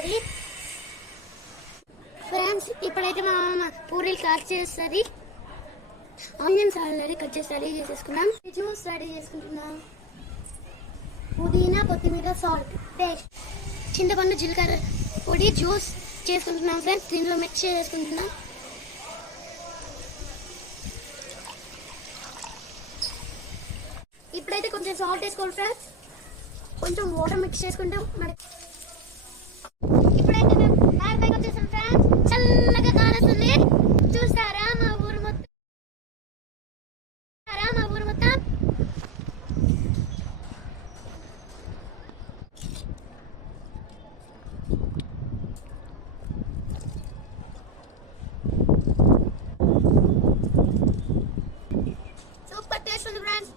చేస్తుంది. ఫ్రెండ్స్ ఇప్పుడైతే మా అమ్మ పూరీలు కట్ చేస్తుంది. ఆనియన్స్ ఆల్రెడీ కట్ చేసి రెడీ చేసేసుకున్నాం. జ్యూస్ రెడీ చేసుకుంటున్నాం. పుదీనా కొత్తిమీర సాల్ట్ పేస్ట్ చింతపండు జీలకర్ర పొడి జ్యూస్ చేసుకుంటున్నాం ఫ్రెండ్స్. దీంట్లో మిక్స్ చేసుకుంటున్నాం. ఇప్పుడైతే కొంచెం సాల్ట్ వేసుకోవాలి ఫ్రెండ్స్. కొంచెం వాటర్ మిక్స్ చేసుకుంటాం మరి From the friends.